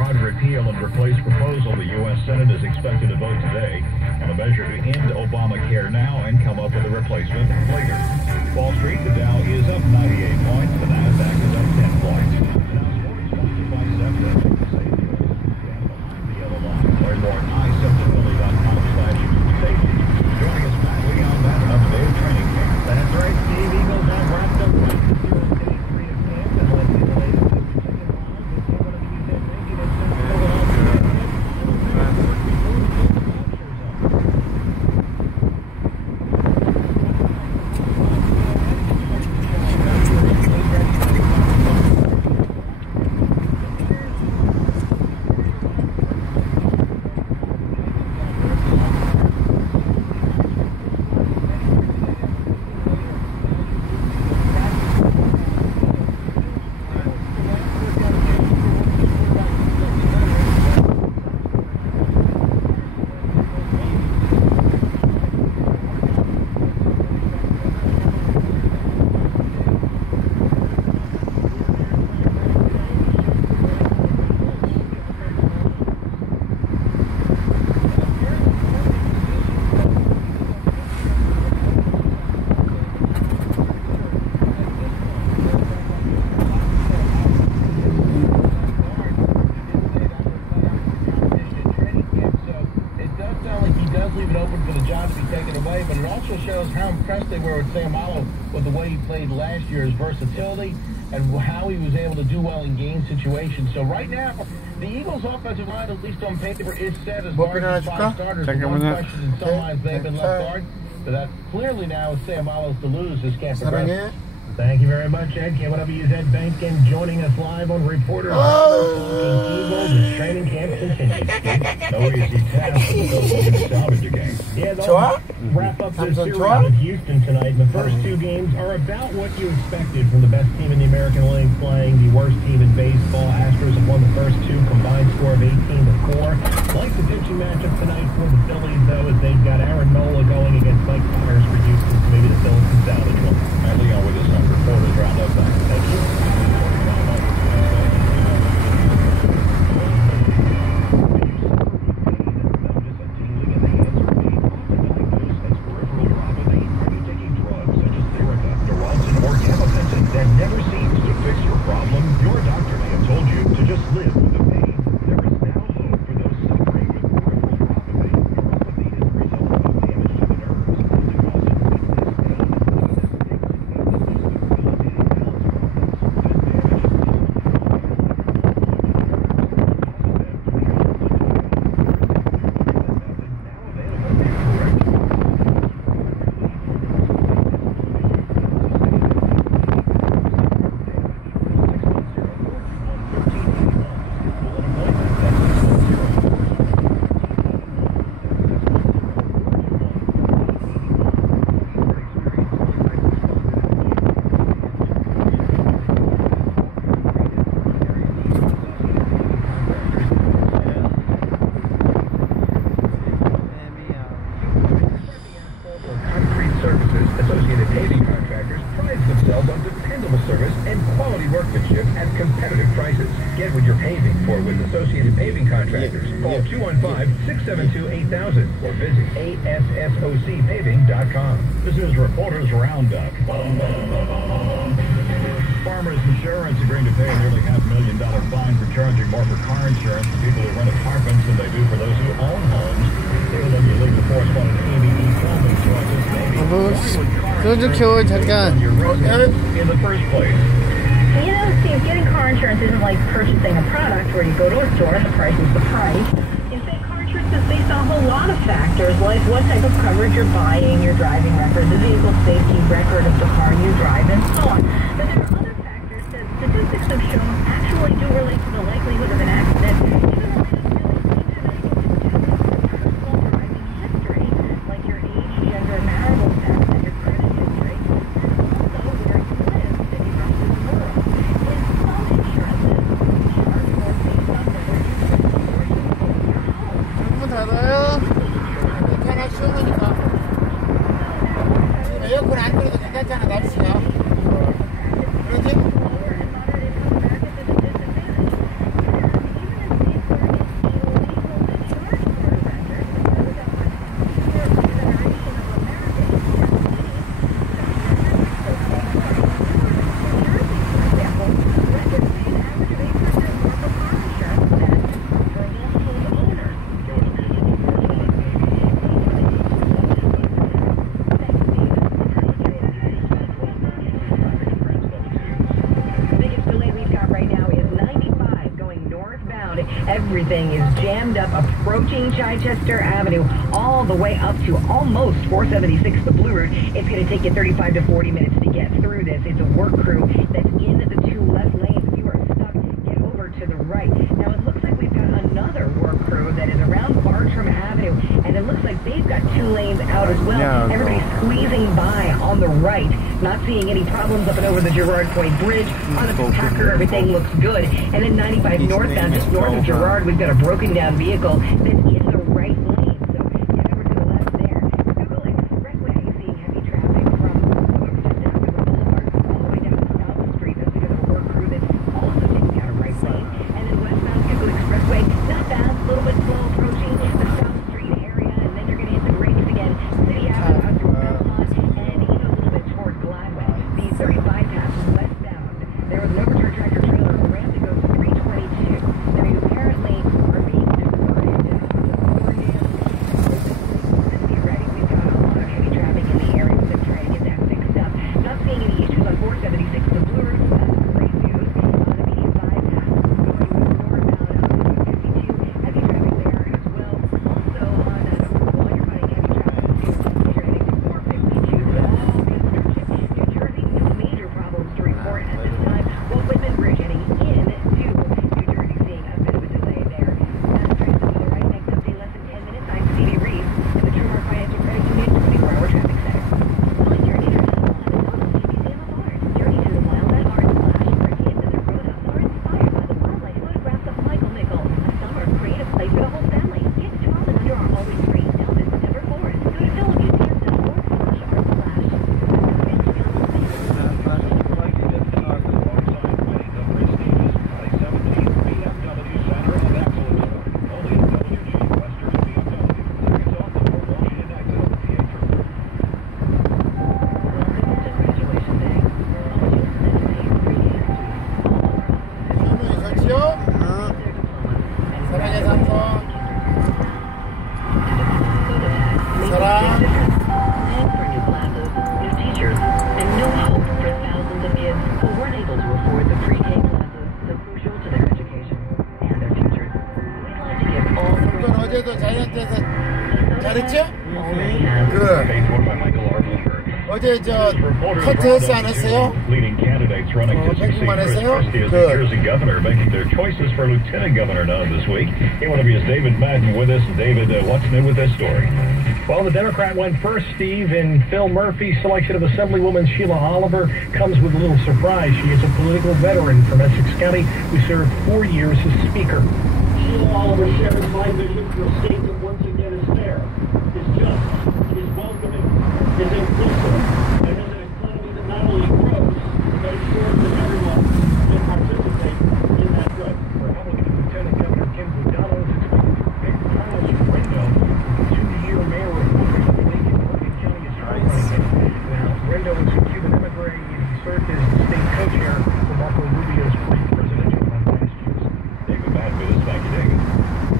broad repeal and replace proposal. The U.S. Senate is expected to vote today on a measure to end Obamacare now and come up with a replacement later. Wall Street, the Dow is up 98 points. The Nasdaq is up 10 points. Now sports sponsored by SEPTA. Save the behind the yellow line. Learn more at iSEPTA.com/safety. Joining us, Matt Lee, on that and up-to-date training camp. That's right, Steve. Eagles have wrapped up with they were with Seumalo with the way he played last year, his versatility, and how he was able to do well in game situations. So right now, the Eagles' offensive line, at least on paper, is set as far as 5 starters. One question in some lines they've been left guard, but that clearly now is Seumalo's to lose this camp progress. Thank you very much, Ed. KYW's Ed Bankin joining us live on Reporters. Eagles as training camp continues. No easy task for the looking to salvage a game. Yeah, they'll wrap up their series with Houston tonight. The first 2 games are about what you expected from the best team in the American League playing the worst team in baseball. Astros have won the first 2, combined score of 18-4. Like the pitching matchup tonight for the Phillies, though, as they've got Aaron Nola going against Mike Myers for Houston, so maybe the Phillies can salvage one. Matt Leon with us on Reporters Roundup. Thank you. That never seems to fix your problem. Your doctor may have told you to just live with the pain. There is now hope for those suffering with peripheral neuropathy. Neuropathy is the result of damage to the nerves that causes weakness, pain, and Associated Paving Contractors prides themselves on dependable service and quality workmanship at competitive prices. Get what you're paving for with Associated Paving Contractors. Call 215-672-8000 or visit ASSOCpaving.com. This is Reporters Roundup. Farmers Insurance agreeing to pay a nearly $500,000 fine for charging more for car insurance for people who rent apartments than they do for those who own homes. KYW legal correspondent KBE Coleman joins us. In the first place. You know, Steve, getting car insurance isn't like purchasing a product where you go to a store and the price is the price. Instead, car insurance is based on a whole lot of factors, like what type of coverage you're buying, your driving record, the vehicle safety record of the car you drive, and so on. But there are other factors that statistics have shown actually do relate to the likelihood of an accident, even related to driving history, like your age, gender, marital status, and your credit history. Also, where you live, city versus rural. In some insurances, charge more based on whether you live or you own your home. 에어컨 안 틀어도 괜찮잖아, 날씨가. 그러지? Everything is jammed up approaching Chichester Avenue all the way up to almost 476, the Blue Route. It's going to take you 35 to 40 minutes to get through this. It's a work crew that's in the 2 left lanes. If you are stuck, get over to the right. Now, it looks like we've got another work crew that is around Bartram Avenue, and it looks like they've got 2 lanes out as well. Everybody's squeezing by on the right, not seeing any problems up and over the Gerard Point Bridge. On the Packer, everything looks good. And then 95 northbound, just north of Gerard, we've got a broken down vehicle that's in the right lane. So get over to the left there. Google Expressway, seeing heavy traffic from just down to the boulevard all the way down to South Street. That's because of a work crew that's also taking out a right lane. And then westbound Google Expressway, not bad, a little bit slow approaching the South Street area, and then you're going to hit the brakes again. City Avenue out through Belmont, and even a little bit toward Gladway. The 35 pass westbound. There was an overturned tractor trailer on a ramp that goes 322. Now you apparently are being diverted from Let's be ready. We've got a lot of heavy traffic in the area. We've been trying to get that fixed up. Not seeing any issues on 476. The Blue Route, that's great news. The median bypass going northbound on 52. Heavy traffic there as well. Also on while you're fighting heavy traffic, you're heading to 452. But all New Jersey, no major problems to report at this time. Well, Whitman Bridge heading in to New Jersey, seeing a bit of a delay there. That's straight to the right. Next update, less than 10 minutes. I'm Stevie Reeves in the Trumark Financial Credit Union 24-hour traffic center. On Journey to Journey to the Wild at Heart / Bridget into the Road Up are inspired by the wildlife photographs of Michael Nichol. A summer creative play for the whole family. Kids 12 and under are always free until this September 4th. Go to 사랑의 삼성. 사랑. For new classes, new teachers, and new hope for thousands of kids who weren't able to afford the pre-K classes so crucial to their education and their futures. We'd like to give all the 이건 어제도 자이언트에서 잘했죠? 그 Paid for by Michael R. Bloomberg. 어제 저 커트했어 안 했어요? Leading candidates running to succeed 백만 Chris 했어요? Christie as New Jersey governor, making their choices for lieutenant governor known this week. Here one of you is David Madden with us. David, what's new with this story? Well, the Democrat went first, Steve, and Phil Murphy's selection of Assemblywoman Sheila Oliver comes with a little surprise. She is a political veteran from Essex County who served 4 years as Speaker. Sheila Oliver shares my vision for a state that once again is fair, is just, is welcoming, is inclusive, and is an economy that not only grows, but ensures that everyone can participate in that growth. Republican Lieutenant Governor Kim Bogdanos is expected to pick Carlos Rendo, the 2-year mayor of Lincoln County is Now, Rendo is a Cuban immigrant, and he served as the state co-chair for Marco Rubio's pre-presidential run last year. David Madden with us. Thank you, David.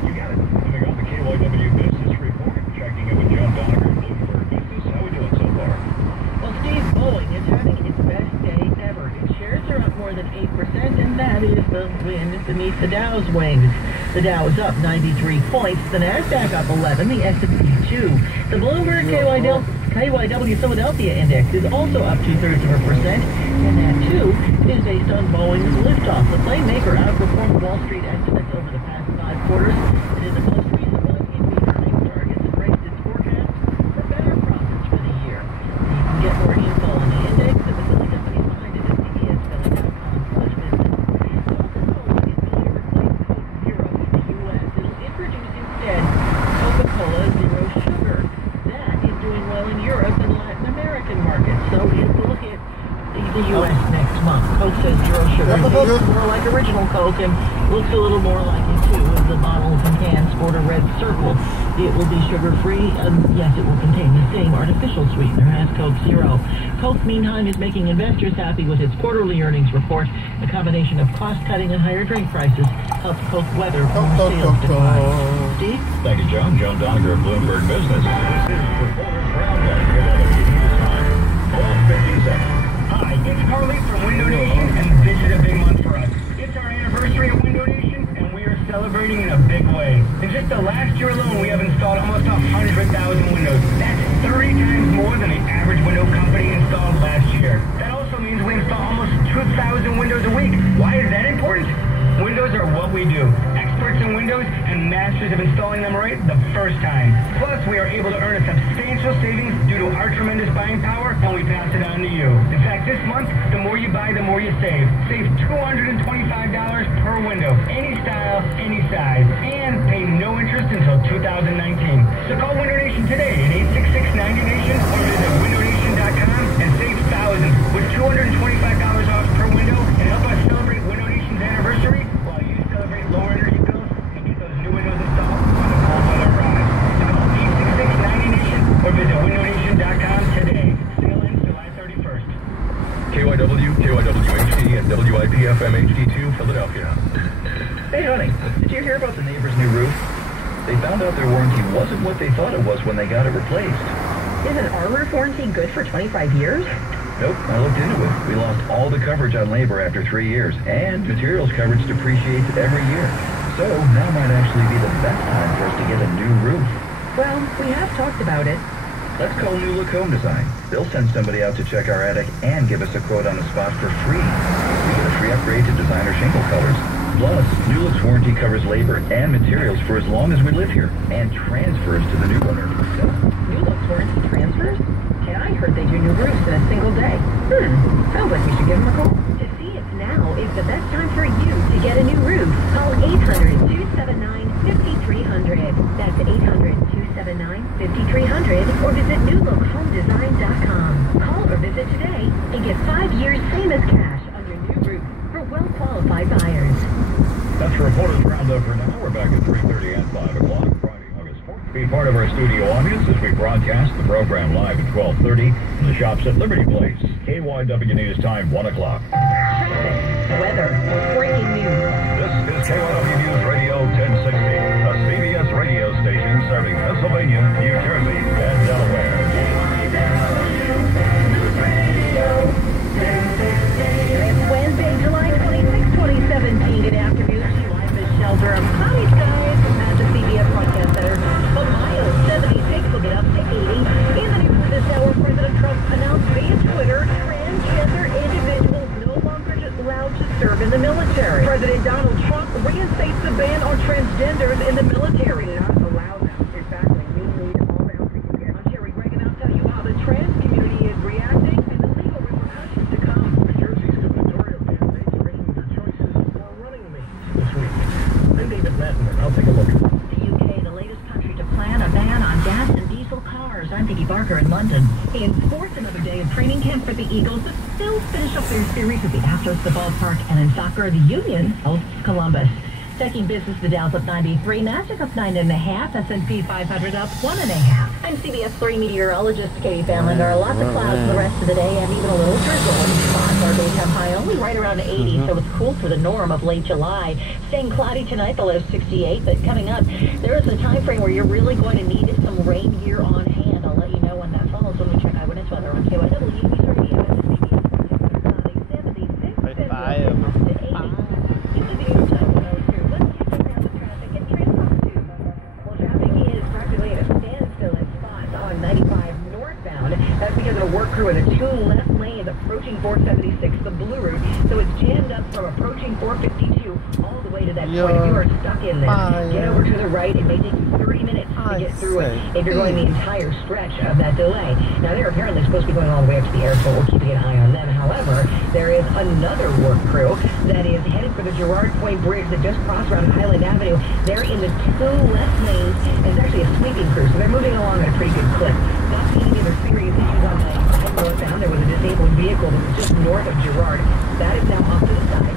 You got it. Moving on to KYW Business Report. Checking in with John Doniger, Bloomberg Business. How are we doing so far? Well, Steve, Boeing is having its best day ever. Its shares are up more than 8%, and that is the wind beneath the Dow's wings. The Dow is up 93 points, the NASDAQ up 11, the S&P 2. The Bloomberg KYW Philadelphia Index is also up 0.2%, and that, too, is based on Boeing's liftoff. The plane maker outperformed Wall Street estimates over the past 5 quarters, and in the most recent one, it beat earnings targets and raised its forecast for better profits for the year. You can get more info on the index at the Philly companies behind it at cbsphilly.com/business. Coca-Cola is going to replace Coke Zero in the U.S. It'll introduce instead Coca-Cola Zero Sugar. That is doing well in Europe and Latin American markets. So it's a look at the U.S. next month. Coke says Zero Sugar. It looks more like original Coke and looks a little more like it too, as the bottles and cans sport a red circle. It will be sugar-free, and yes, it will contain the same artificial sweetener as Coke Zero. Coke, meantime, is making investors happy with its quarterly earnings report. The combination of cost-cutting and higher drink prices helped Coke weather sales decline. Steve? Thank you, John. John Doniger of Bloomberg Business. This is Reporters Roundup. KYW time. 12:57. Hi, it's Carly from Window Nation, and this is a big month for us. It's our anniversary of Window Nation, and we are celebrating celebrating in a big way. In just the last year alone, we have installed almost 100,000 windows. That's 30 times more than the average window company installed last year. That also means we install almost 2,000 windows a week. Why is that important? Windows are what we do. Experts in windows and masters of installing them right the first time. Plus, we are able to earn a substantial savings due to our tremendous buying power, and we pass it on to you. In fact, this month, the more you buy, the more you save. Save $225 per window, any style, any size, and pay no interest until 2019. So call Window Nation today at 866-90Nation or visit windownation.com and save thousands with $225 off per window and help us celebrate Window Nation's anniversary while you celebrate lower energy bills and get those new windows installed when the cold weather arrives. So call 866-90Nation or visit windownation.com today. Sale ends July 31st. KYW, KYWHD, and WIPFM HD2, Philadelphia. Hey, honey, did you hear about the neighbor's new roof? They found out their warranty wasn't what they thought it was when they got it replaced. Isn't our roof warranty good for 25 years? Nope, I looked into it. We lost all the coverage on labor after 3 years, and materials coverage depreciates every year. So now might actually be the best time for us to get a new roof. Well, we have talked about it. Let's call New Look Home Design. They'll send somebody out to check our attic and give us a quote on the spot for free. We get a free upgrade to designer shingle colors. Plus, New Look's warranty covers labor and materials for as long as we live here, and transfers to the new owner. New Look's warranty transfers? And I heard they do new roofs in a single day. Sounds like we should give them a call. To see if now is the best time for you to get a new roof, call 800-279-5300. That's 800-279-5300, or visit newlookhomedesign.com. Call or visit today and get 5 years same as cash on your new roof for well-qualified buyers. That's Reporters Roundup for now. We're back at 3:30 and 5 o'clock, Friday, August 4th. Be part of our studio audience as we broadcast the program live at 12:30 from the shops at Liberty Place. KYW News Time, 1 o'clock. Traffic, weather, breaking news. This is KYW News Radio 1060, a CBS radio station serving Pennsylvania, New Jersey, and Delaware. It's Wednesday, July 26, 2017. Good afternoon. Live in the shelter of cloudy skies at the CBS Broadcast Center. Ohio, 76 will get up to 80. In the news this hour, President Trump announced via Twitter transgender individuals no longer allowed to serve in the military. President Donald Trump reinstates the ban on transgenders in the military. Not allow them. In fact, they need all boundaries again. I'm Sherry Reagan. I'll tell you how the trans community is reacting and the legal repercussions to come. New Jersey's gubernatorial candidates are making their choices while running mates this week. I'm David Mattenman. I'll take a look. The UK, the latest country to plan a ban on gas and diesel cars. I'm Vicki Barker in London. In sports, another day of training camp for the Eagles, but still finish up their series at the Astros, the ballpark, and in soccer, the Union hosts Columbus. Checking business, the Dow's up 93, Nasdaq up 9.5, S&P 500 up 1.5. I'm CBS 3 meteorologist Katie Fallon. There are lots of clouds for the rest of the day and even a little drizzle. Spots our daytime high only right around 80, so it's cool for the norm of late July. Staying cloudy tonight, the low 68, but coming up, there is a time frame where you're really going to need some rain gear on hand. I'll let you know when that follows when we check eyewitness weather on KYW. Work crew in a two left lanes approaching 476, the blue route. So it's jammed up from approaching 452 all the way to that point. If you are stuck in there, get over to the right. It may take you 30 minutes to get through it if you're going the entire stretch of that delay. Now, they're apparently supposed to be going all the way up to the airport. We're keeping an eye on them. However, there is another work crew that is headed for the Girard Point Bridge that just crossed around Highland Avenue. They're in the two left lanes, and it's actually a sweeping crew, so they're moving along at a pretty good clip. Not seeing any other serious issues on the northbound. There was a disabled vehicle that was just north of Girard. That is now off to the side.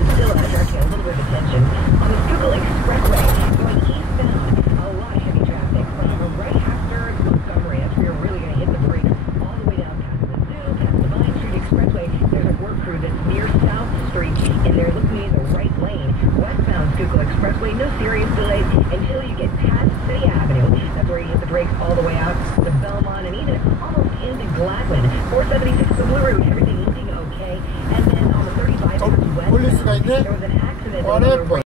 It's still attracting a little bit of attention. On the Schuylkill Expressway, going eastbound, a lot of heavy traffic from right after Montgomery. That's where you're really going to hit the brakes. All the way down past the Zoo, past the Vine Street Expressway. There's a work crew that's near South Street, and they're looking in the right lane. Westbound Schuylkill Expressway, no serious delays until you get past City Avenue. That's where you hit the brakes all the way out to Belmont and even almost into Gladwin. 476 the Blue Route, everything looking okay. And then on the 35 west, there was an accident.